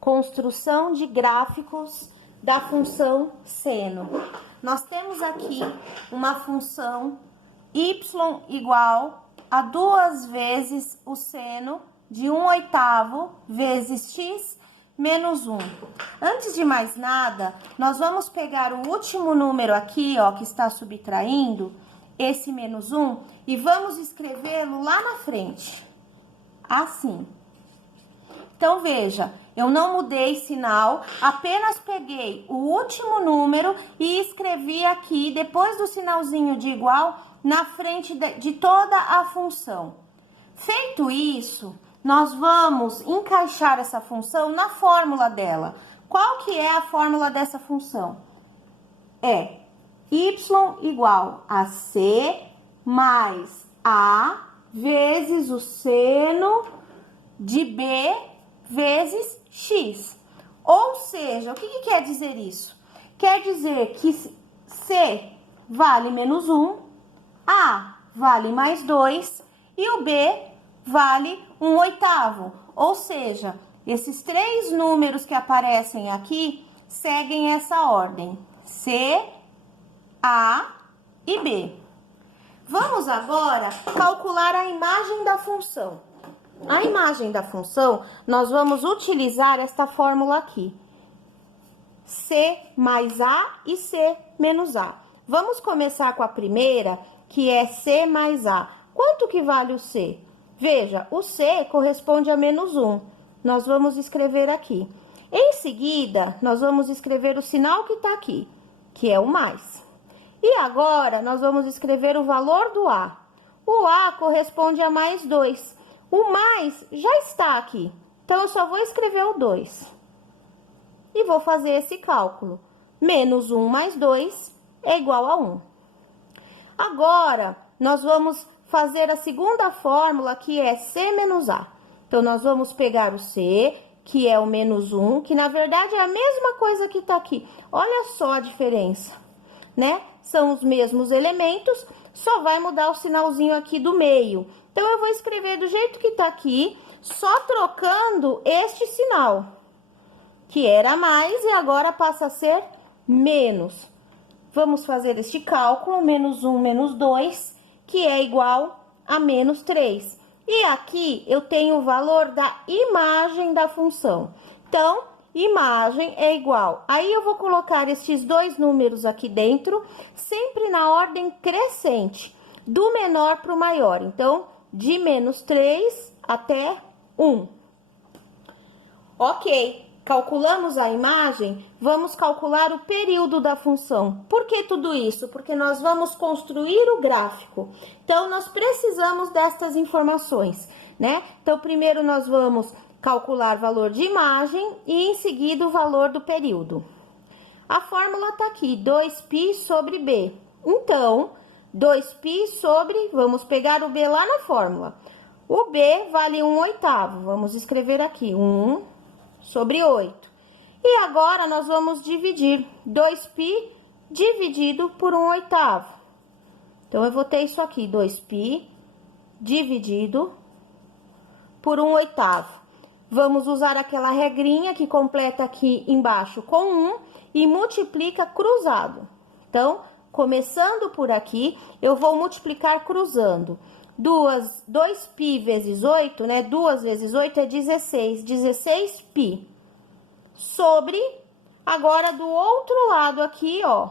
construção de gráficos da função seno. Nós temos aqui uma função y igual a 2 vezes o seno de 1/8 vezes x menos 1. Antes de mais nada, nós vamos pegar o último número aqui, ó, que está subtraindo, esse menos 1, e vamos escrevê-lo lá na frente, assim. Então, veja, eu não mudei sinal, apenas peguei o último número e escrevi aqui, depois do sinalzinho de igual, na frente de toda a função. Feito isso, nós vamos encaixar essa função na fórmula dela. Qual que é a fórmula dessa função? É y igual a c mais a vezes o seno de b vezes x. Ou seja, o que quer dizer isso? Quer dizer que c vale menos 1, a vale mais 2 e o b vale 1/8. Ou seja, esses três números que aparecem aqui seguem essa ordem: C, A e B. Vamos agora calcular a imagem da função. A imagem da função, nós vamos utilizar esta fórmula aqui: C mais A e C menos A. Vamos começar com a primeira, que é C mais A. Quanto que vale o C? Veja, o C corresponde a menos 1. Nós vamos escrever aqui. Em seguida, nós vamos escrever o sinal que está aqui, que é o mais. E agora, nós vamos escrever o valor do A. O A corresponde a mais 2. O mais já está aqui. Então, eu só vou escrever o 2. E vou fazer esse cálculo. Menos 1 mais 2 é igual a 1. Agora, nós vamos fazer a segunda fórmula, que é C menos A. Então, nós vamos pegar o C, que é o menos 1, que na verdade é a mesma coisa que está aqui. Olha só a diferença, né? São os mesmos elementos, só vai mudar o sinalzinho aqui do meio. Então, eu vou escrever do jeito que está aqui, só trocando este sinal, que era mais e agora passa a ser menos. Vamos fazer este cálculo, menos 1 menos 2, que é igual a menos 3. E aqui eu tenho o valor da imagem da função. Então, imagem é igual. Aí eu vou colocar estes dois números aqui dentro, sempre na ordem crescente, do menor para o maior. Então, de menos 3 até 1. Ok. Calculamos a imagem, vamos calcular o período da função. Por que tudo isso? Porque nós vamos construir o gráfico. Então, nós precisamos destas informações, né? Então, primeiro nós vamos calcular o valor de imagem e, em seguida, o valor do período. A fórmula está aqui, 2π sobre b. Então, 2π sobre, vamos pegar o b lá na fórmula. O b vale 1/8. Vamos escrever aqui, 1 sobre 8. E agora, nós vamos dividir 2π dividido por 1/8. Então, eu vou ter isso aqui, 2π dividido por 1/8. Vamos usar aquela regrinha que completa aqui embaixo com 1 e multiplica cruzado. Então, começando por aqui, eu vou multiplicar cruzando. 2π vezes 8, né? 2 vezes 8 é 16. 16π. Sobre, agora do outro lado aqui, ó.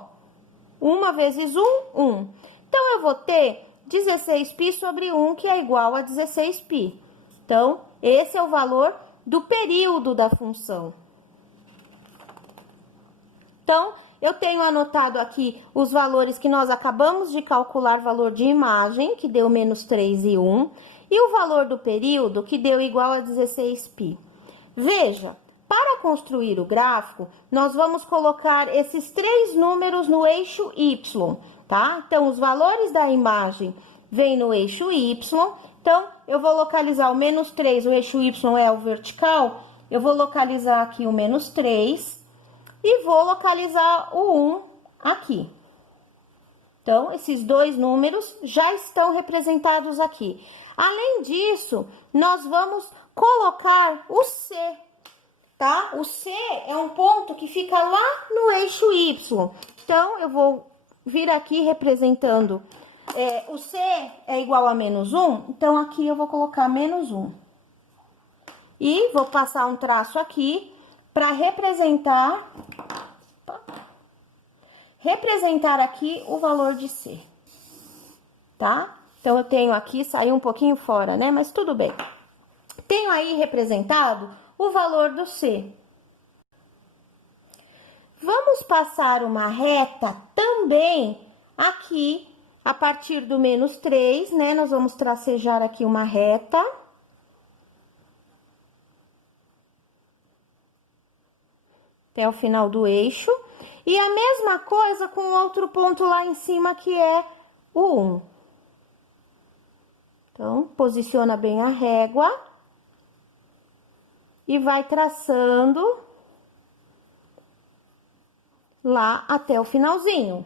1 vezes 1, 1. Então, eu vou ter 16π sobre 1, que é igual a 16π. Então, esse é o valor do período da função. Então, eu tenho anotado aqui os valores que nós acabamos de calcular, valor de imagem, que deu menos 3 e 1, e o valor do período, que deu igual a 16π. Veja, para construir o gráfico, nós vamos colocar esses três números no eixo Y, tá? Então, os valores da imagem vêm no eixo Y. Então, eu vou localizar o menos 3, o eixo Y é o vertical, eu vou localizar aqui o menos 3. E vou localizar o 1 aqui. Então, esses dois números já estão representados aqui. Além disso, nós vamos colocar o C. tá? O C é um ponto que fica lá no eixo Y. Então, eu vou vir aqui representando, o C é igual a -1, então aqui eu vou colocar -1. E vou passar um traço aqui para representar aqui o valor de C, tá? Então, eu tenho aqui, saiu um pouquinho fora, né? Mas tudo bem. Tenho aí representado o valor do C. Vamos passar uma reta também aqui, a partir do -3, né? Nós vamos tracejar aqui uma reta. Até o final do eixo. E a mesma coisa com outro ponto lá em cima, que é o 1. Então, posiciona bem a régua. E vai traçando lá até o finalzinho.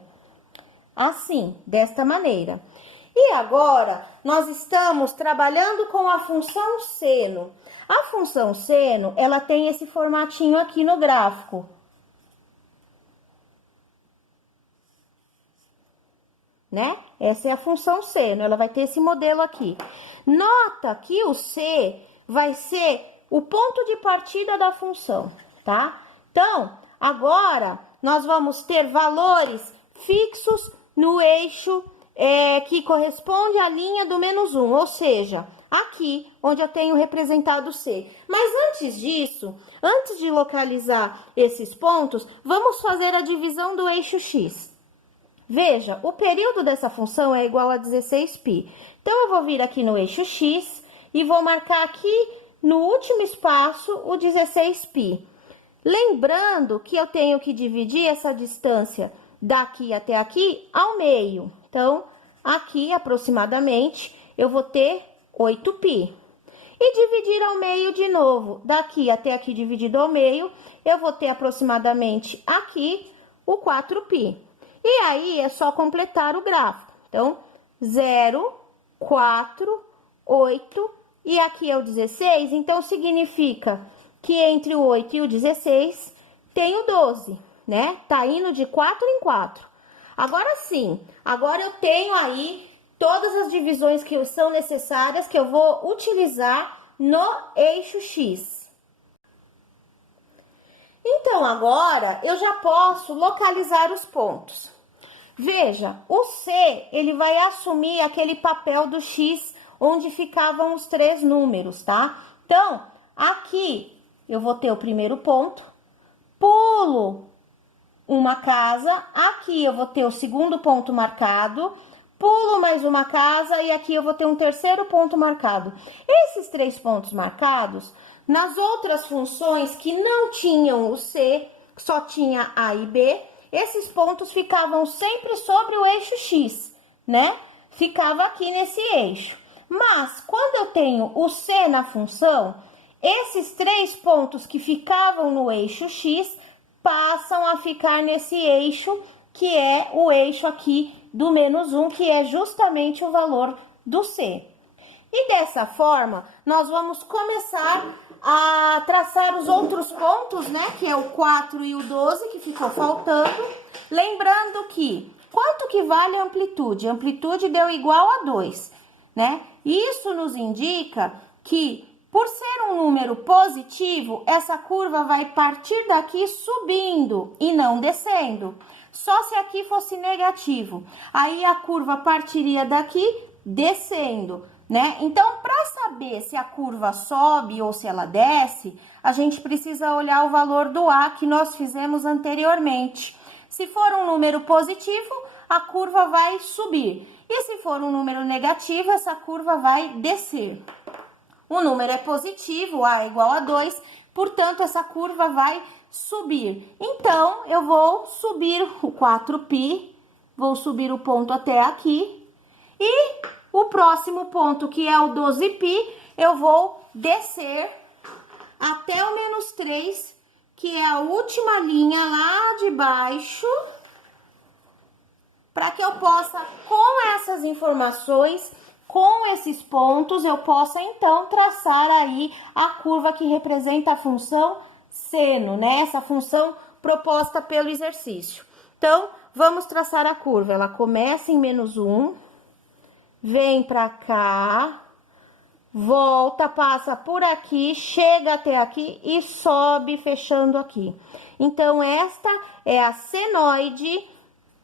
Assim, desta maneira. E agora, nós estamos trabalhando com a função seno. A função seno, ela tem esse formatinho aqui no gráfico. Né? Essa é a função seno, ela vai ter esse modelo aqui. Nota que o C vai ser o ponto de partida da função, tá? Então, agora, nós vamos ter valores fixos no eixo que corresponde à linha do -1, ou seja, aqui onde eu tenho representado C. Mas antes disso, antes de localizar esses pontos, vamos fazer a divisão do eixo X. Veja, o período dessa função é igual a 16π. Então, eu vou vir aqui no eixo X e vou marcar aqui no último espaço o 16π. Lembrando que eu tenho que dividir essa distância daqui até aqui ao meio. Então, aqui aproximadamente eu vou ter 8π. E dividir ao meio de novo, daqui até aqui dividido ao meio, eu vou ter aproximadamente aqui o 4π. E aí, é só completar o gráfico. Então, 0, 4, 8, e aqui é o 16, então significa que entre o 8 e o 16 tem o 12, né? Tá indo de 4 em 4. Agora sim, agora eu tenho aí todas as divisões que são necessárias, que eu vou utilizar no eixo X. Então, agora, eu já posso localizar os pontos. Veja, o C, ele vai assumir aquele papel do X, onde ficavam os 3 números, tá? Então, aqui, eu vou ter o primeiro ponto, pulo uma casa, aqui eu vou ter o segundo ponto marcado, pulo mais uma casa e aqui eu vou ter um terceiro ponto marcado. Esses 3 pontos marcados, nas outras funções que não tinham o C, só tinha A e B, esses pontos ficavam sempre sobre o eixo X, né? Ficava aqui nesse eixo. Mas, quando eu tenho o C na função, esses 3 pontos que ficavam no eixo X passam a ficar nesse eixo, que é o eixo aqui do -1, que é justamente o valor do C. E dessa forma, nós vamos começar a traçar os outros pontos, né? Que é o 4 e o 12, que ficou faltando. Lembrando que, quanto que vale a amplitude? A amplitude deu igual a 2, né? Isso nos indica que, por ser um número positivo, essa curva vai partir daqui subindo e não descendo. Só se aqui fosse negativo. Aí, a curva partiria daqui descendo, né? Então, para saber se a curva sobe ou se ela desce, a gente precisa olhar o valor do A que nós fizemos anteriormente. Se for um número positivo, a curva vai subir. E se for um número negativo, essa curva vai descer. O número é positivo, A é igual a 2, portanto, essa curva vai subir. Então, eu vou subir o 4π, vou subir o ponto até aqui, e o próximo ponto, que é o 12π, eu vou descer até o -3, que é a última linha lá de baixo, para que eu possa, com essas informações, com esses pontos, eu possa, então, traçar aí a curva que representa a função seno, né? Essa função proposta pelo exercício. Então, vamos traçar a curva. Ela começa em -1, vem pra cá, volta, passa por aqui, chega até aqui e sobe fechando aqui. Então, esta é a senoide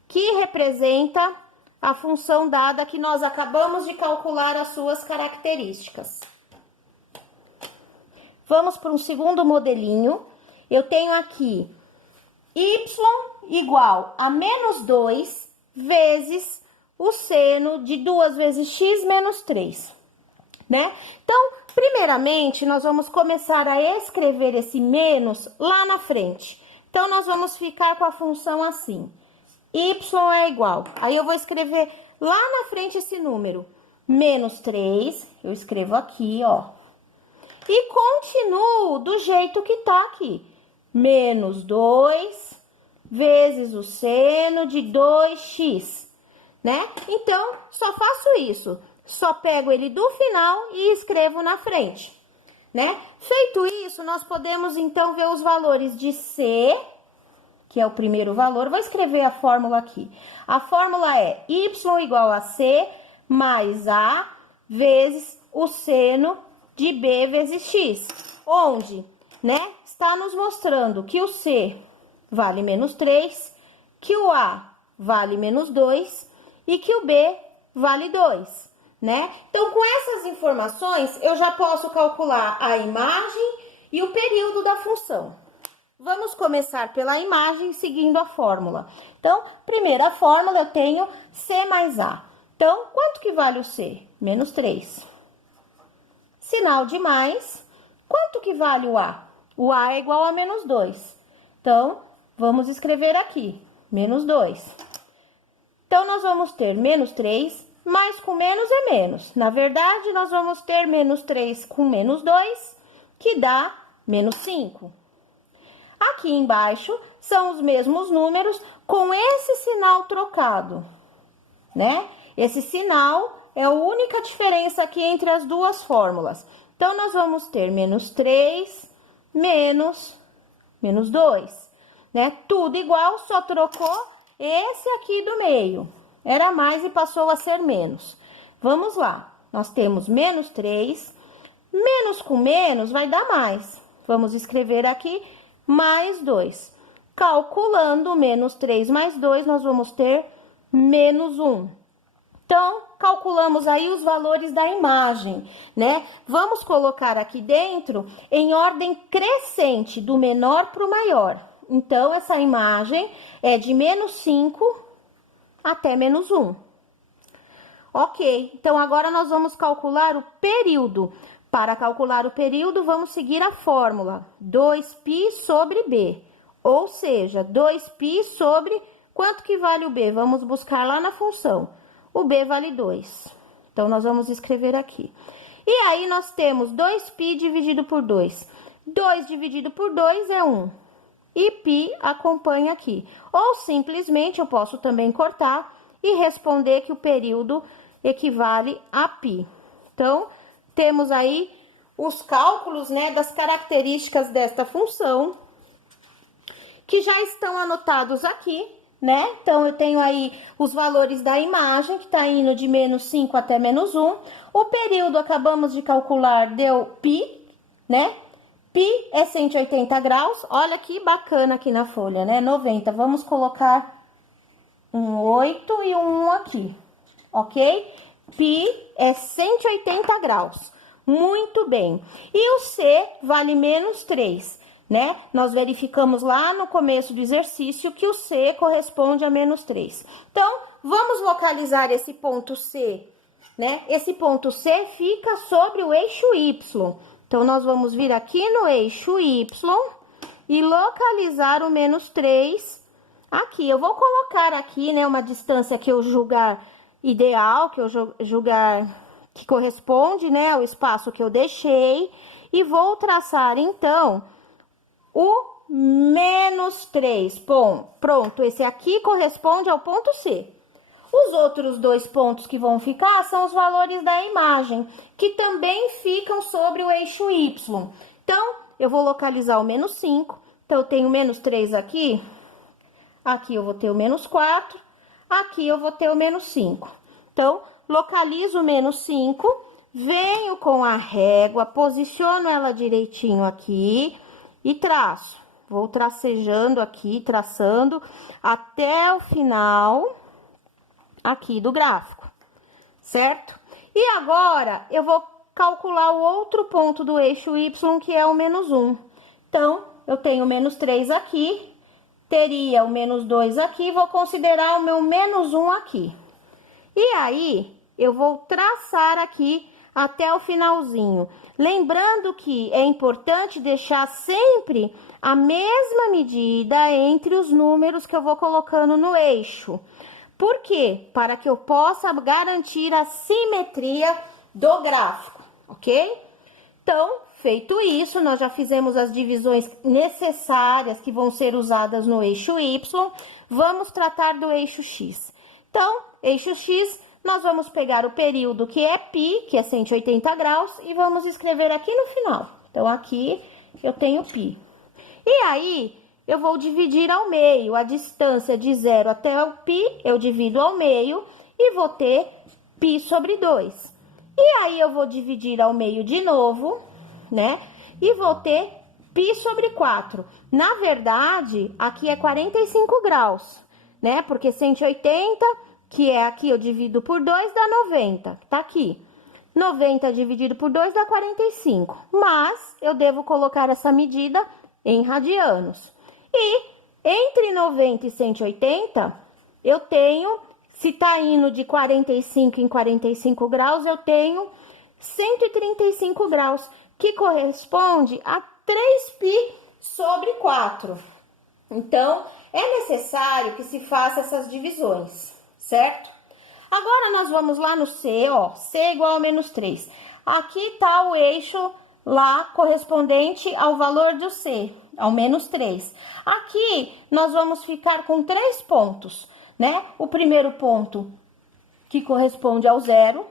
que representa a função dada que nós acabamos de calcular as suas características. Vamos para um segundo modelinho. Eu tenho aqui y igual a -2 vezes o seno de 2 vezes x menos 3, né? Então, primeiramente, nós vamos começar a escrever esse menos lá na frente. Então, nós vamos ficar com a função assim. Y é igual. Aí, eu vou escrever lá na frente esse número. -3, eu escrevo aqui, ó. E continuo do jeito que tá aqui. -2 vezes o seno de 2x, né? Então, só faço isso. Só pego ele do final e escrevo na frente, né? Feito isso, nós podemos, então, ver os valores de C, que é o primeiro valor. Vou escrever a fórmula aqui. A fórmula é y igual a C mais A vezes o seno de B vezes x, onde, né, está nos mostrando que o C vale -3, que o A vale -2 e que o B vale 2, né? Então, com essas informações, eu já posso calcular a imagem e o período da função. Vamos começar pela imagem, seguindo a fórmula. Então, primeira fórmula, eu tenho C mais A. Então, quanto que vale o C? -3. Sinal de mais. Quanto que vale o A? O A é igual a -2. Então, vamos escrever aqui, -2. Então, nós vamos ter -3, mais com menos é menos. Na verdade, nós vamos ter -3 com -2, que dá -5. Aqui embaixo são os mesmos números com esse sinal trocado, né? Esse sinal é a única diferença aqui entre as duas fórmulas. Então, nós vamos ter -3 menos -2, né? Tudo igual, só trocou esse aqui do meio. Era mais e passou a ser menos. Vamos lá. Nós temos -3, menos com menos vai dar mais. Vamos escrever aqui mais 2. Calculando -3 mais 2, nós vamos ter -1. Então, calculamos aí os valores da imagem, né? Vamos colocar aqui dentro em ordem crescente, do menor para o maior. Então, essa imagem é de -5 até -1. Ok, então agora nós vamos calcular o período. Para calcular o período, vamos seguir a fórmula 2π sobre b, ou seja, 2π sobre quanto que vale o b? Vamos buscar lá na função. O b vale 2. Então, nós vamos escrever aqui. E aí, nós temos 2π dividido por 2. 2 dividido por 2 é 1. E π acompanha aqui. Ou, simplesmente, eu posso também cortar e responder que o período equivale a π. Então, temos aí os cálculos, né, das características desta função, que já estão anotados aqui, né? Então, eu tenho aí os valores da imagem, que tá indo de -5 até -1. O período, acabamos de calcular, deu π, né? Π é 180 graus. Olha que bacana aqui na folha, né? 90. Vamos colocar um 8 e um 1 aqui, ok? Π é 180 graus. Muito bem. E o C vale -3. Né? Nós verificamos lá no começo do exercício que o C corresponde a -3. Então, vamos localizar esse ponto C, né? Esse ponto C fica sobre o eixo Y. Então, nós vamos vir aqui no eixo Y e localizar o -3 aqui. Eu vou colocar aqui, né, uma distância que eu julgar ideal, que eu julgar que corresponde, né, ao espaço que eu deixei. E vou traçar, então, o -3. Bom, pronto, esse aqui corresponde ao ponto C. Os outros dois pontos que vão ficar são os valores da imagem, que também ficam sobre o eixo Y. Então, eu vou localizar o menos 5. Então, eu tenho menos 3 aqui. Aqui eu vou ter o menos 4. Aqui eu vou ter o menos 5. Então, localizo o menos 5. Venho com a régua, posiciono ela direitinho aqui e traço. Vou tracejando aqui, traçando até o final aqui do gráfico, certo? E agora, eu vou calcular o outro ponto do eixo Y, que é o menos 1. Então, eu tenho menos 3 aqui, teria o menos 2 aqui, vou considerar o meu menos 1 aqui. E aí, eu vou traçar aqui até o finalzinho. Lembrando que é importante deixar sempre a mesma medida entre os números que eu vou colocando no eixo. Por quê? Para que eu possa garantir a simetria do gráfico, ok? Então, feito isso, nós já fizemos as divisões necessárias que vão ser usadas no eixo Y. Vamos tratar do eixo X. Então, eixo X, nós vamos pegar o período que é π, que é 180 graus, e vamos escrever aqui no final. Então, aqui eu tenho π. E aí, eu vou dividir ao meio. A distância de 0 até o π, eu divido ao meio e vou ter π sobre 2. E aí, eu vou dividir ao meio de novo, né? E vou ter π sobre 4. Na verdade, aqui é 45 graus, né? Porque 180, que é aqui, eu divido por 2, dá 90, tá aqui. 90 dividido por 2 dá 45, mas eu devo colocar essa medida em radianos. E entre 90 e 180, eu tenho, se tá indo de 45 em 45 graus, eu tenho 135 graus, que corresponde a 3π sobre 4. Então, é necessário que se faça essas divisões, certo? Agora, nós vamos lá no C, ó, C igual a menos 3. Aqui tá o eixo lá correspondente ao valor do C, ao menos 3. Aqui, nós vamos ficar com 3 pontos, né? O primeiro ponto, que corresponde ao 0.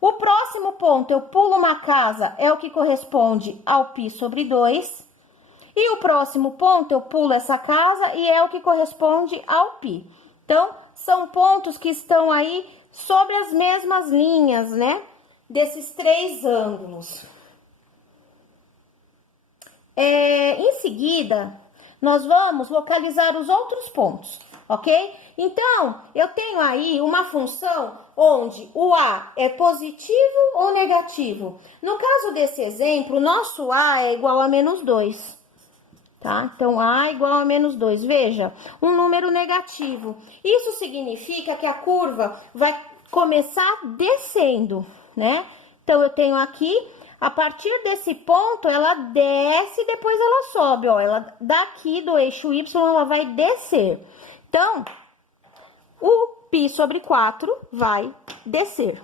O próximo ponto, eu pulo uma casa, é o que corresponde ao π sobre 2. E o próximo ponto, eu pulo essa casa e é o que corresponde ao π. Então, são pontos que estão aí sobre as mesmas linhas, né? Desses 3 ângulos. Em seguida, nós vamos localizar os outros pontos, ok? Então, eu tenho aí uma função onde o A é positivo ou negativo. No caso desse exemplo, o nosso A é igual a menos 2, tá? Então, A é igual a menos 2. Veja, um número negativo. Isso significa que a curva vai começar descendo, né? Então, eu tenho aqui, a partir desse ponto, ela desce e depois ela sobe, ó. Ela, daqui do eixo Y, ela vai descer. Então, o π sobre 4 vai descer.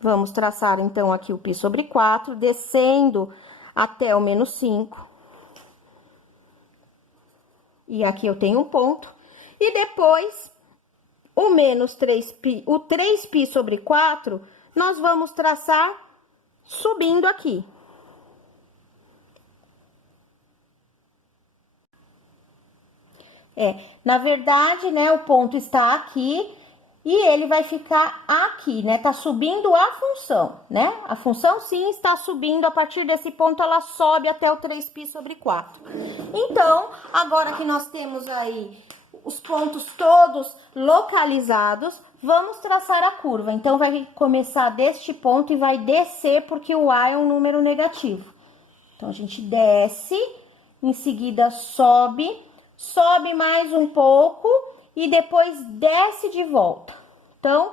Vamos traçar, então, aqui o π sobre 4, descendo até o menos 5. E aqui eu tenho um ponto. E depois, o menos 3π, o 3π sobre 4, nós vamos traçar subindo aqui. Na verdade, né, o ponto está aqui e ele vai ficar aqui, né? Tá subindo a função, né? A função, sim, está subindo. A partir desse ponto, ela sobe até o 3π sobre 4. Então, agora que nós temos aí os pontos todos localizados, vamos traçar a curva. Então, vai começar deste ponto e vai descer, porque o A é um número negativo. Então, a gente desce, em seguida sobe, sobe mais um pouco e depois desce de volta. Então,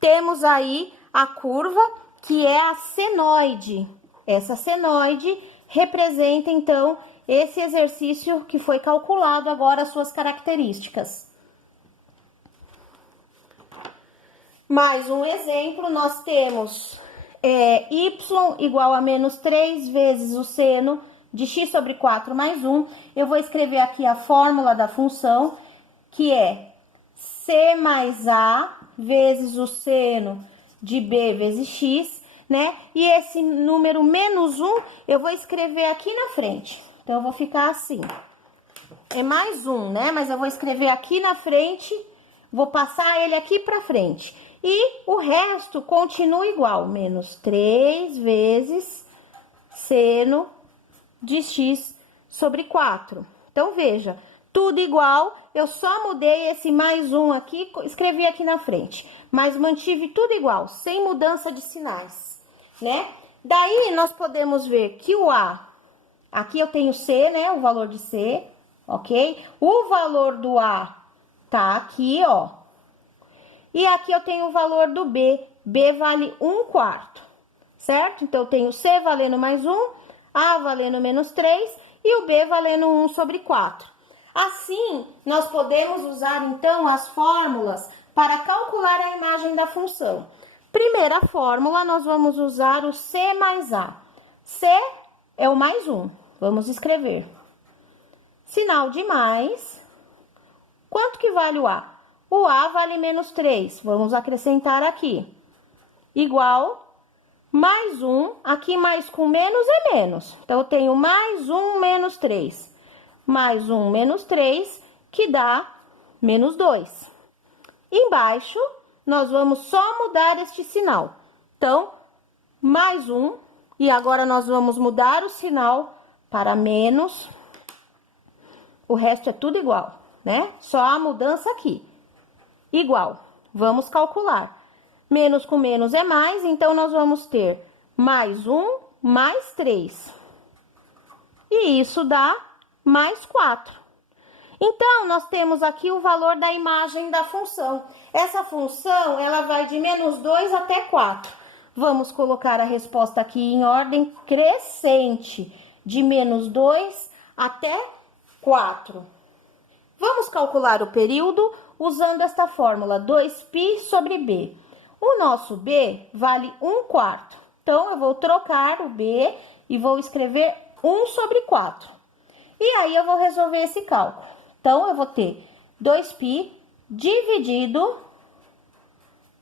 temos aí a curva, que é a senoide. Essa senoide representa, então, esse exercício que foi calculado agora, as suas características. Mais um exemplo, nós temos y igual a menos 3 vezes o seno de x sobre 4 mais 1. Eu vou escrever aqui a fórmula da função, que é c mais a vezes o seno de b vezes x. né? E esse número menos 1, eu vou escrever aqui na frente. Então, eu vou ficar assim. É mais 1, né? Mas eu vou escrever aqui na frente, vou passar ele aqui pra frente. E o resto continua igual, menos 3 vezes seno de x sobre 4. Então, veja, tudo igual, eu só mudei esse mais 1 aqui, escrevi aqui na frente. Mas mantive tudo igual, sem mudança de sinais, né? Daí, nós podemos ver que o A, aqui eu tenho C, né? O valor de C, ok? O valor do A tá aqui, ó. E aqui eu tenho o valor do B. B vale 1/4, certo? Então, eu tenho C valendo mais 1, A valendo menos 3 e o B valendo 1 sobre 4. Assim, nós podemos usar, então, as fórmulas para calcular a imagem da função. Primeira fórmula, nós vamos usar o C mais A. C é o mais 1. Vamos escrever. Sinal de mais. Quanto que vale o A? O A vale menos 3. Vamos acrescentar aqui. Igual mais 1. Aqui mais com menos é menos. Então, eu tenho mais 1 menos 3. Mais 1 menos 3, que dá menos 2. Embaixo, nós vamos só mudar este sinal. Então, mais 1. E agora, nós vamos mudar o sinal para menos. O resto é tudo igual, né? Só a mudança aqui. Igual. Vamos calcular. Menos com menos é mais, então, nós vamos ter mais 1 mais 3. E isso dá mais 4. Então, nós temos aqui o valor da imagem da função. Essa função, ela vai de menos 2 até 4. Vamos colocar a resposta aqui em ordem crescente, de menos 2 até 4. Vamos calcular o período usando esta fórmula, 2π sobre b. O nosso b vale 1/4. Então, eu vou trocar o b e vou escrever 1 sobre 4. E aí, eu vou resolver esse cálculo. Então, eu vou ter 2π dividido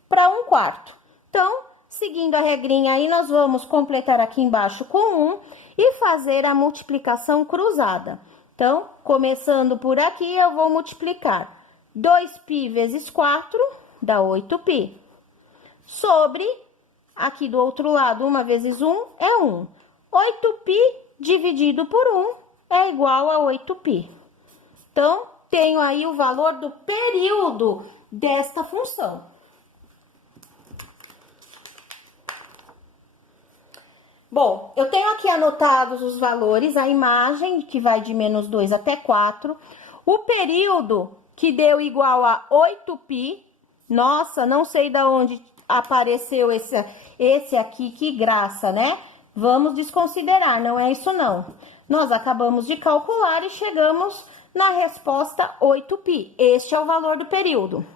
para 1/4. Então, seguindo a regrinha aí, nós vamos completar aqui embaixo com 1 e fazer a multiplicação cruzada. Então, começando por aqui, eu vou multiplicar 2π vezes 4, dá 8π. Sobre, aqui do outro lado, 1 vezes 1 é 1. 8π dividido por 1 é igual a 8π. Então, tenho aí o valor do período desta função. Bom, eu tenho aqui anotados os valores, a imagem, que vai de menos 2 até 4, o período, que deu igual a 8π. Nossa, não sei de onde apareceu esse aqui, que graça, né? Vamos desconsiderar, não é isso não. Nós acabamos de calcular e chegamos na resposta 8π. Este é o valor do período.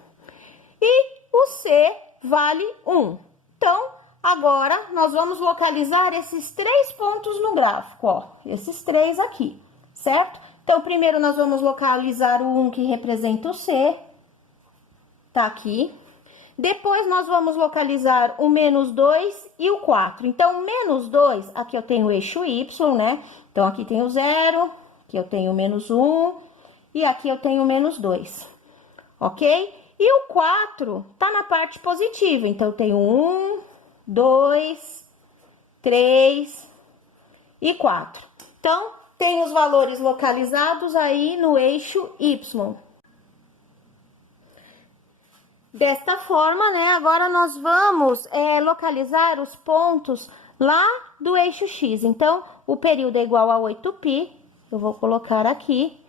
E o C vale 1. Então, agora, nós vamos localizar esses 3 pontos no gráfico, ó. Esses 3 aqui, certo? Então, primeiro nós vamos localizar o 1 que representa o C. Tá aqui. Depois, nós vamos localizar o menos 2 e o 4. Então, menos 2, aqui eu tenho o eixo Y, né? Então, aqui tem o 0, aqui eu tenho o menos 1 e aqui eu tenho o menos 2, ok? E o 4 tá na parte positiva, então, eu tenho 1, 2, 3 e 4. Então, tem os valores localizados aí no eixo Y. Desta forma, né, agora nós vamos localizar os pontos lá do eixo X. Então, o período é igual a 8π, eu vou colocar aqui,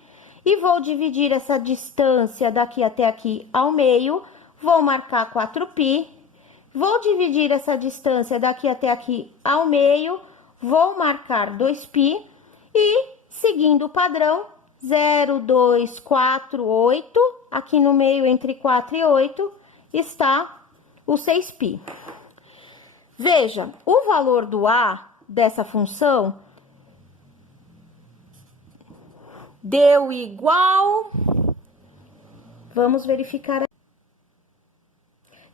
e vou dividir essa distância daqui até aqui ao meio, vou marcar 4π, vou dividir essa distância daqui até aqui ao meio, vou marcar 2π, e, seguindo o padrão, 0, 2, 4, 8, aqui no meio, entre 4 e 8, está o 6π. Veja, o valor do A dessa função deu igual... Vamos verificar.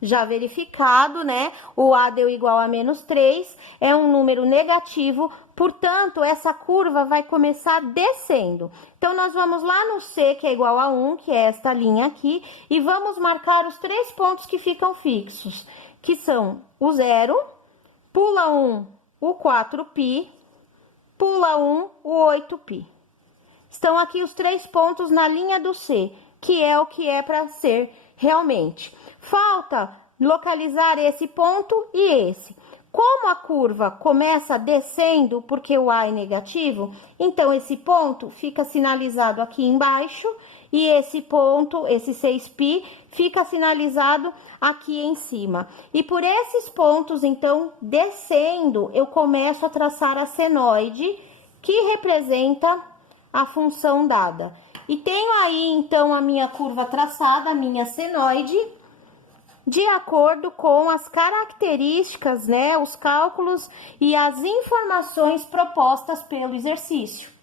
já verificado, né? O A deu igual a menos 3, é um número negativo, portanto, essa curva vai começar descendo. Então, nós vamos lá no C, que é igual a 1, que é esta linha aqui, e vamos marcar os 3 pontos que ficam fixos, que são o 0, pula 1, o 4π, pula 1, o 8π. Estão aqui os 3 pontos na linha do C, que é o que é para ser realmente. Falta localizar esse ponto e esse. Como a curva começa descendo, porque o A é negativo, então esse ponto fica sinalizado aqui embaixo e esse ponto, esse 6π, fica sinalizado aqui em cima. E por esses pontos, então, descendo, eu começo a traçar a senoide, que representa a função dada. E tenho aí, então, a minha curva traçada, a minha senoide, de acordo com as características, né, os cálculos e as informações propostas pelo exercício.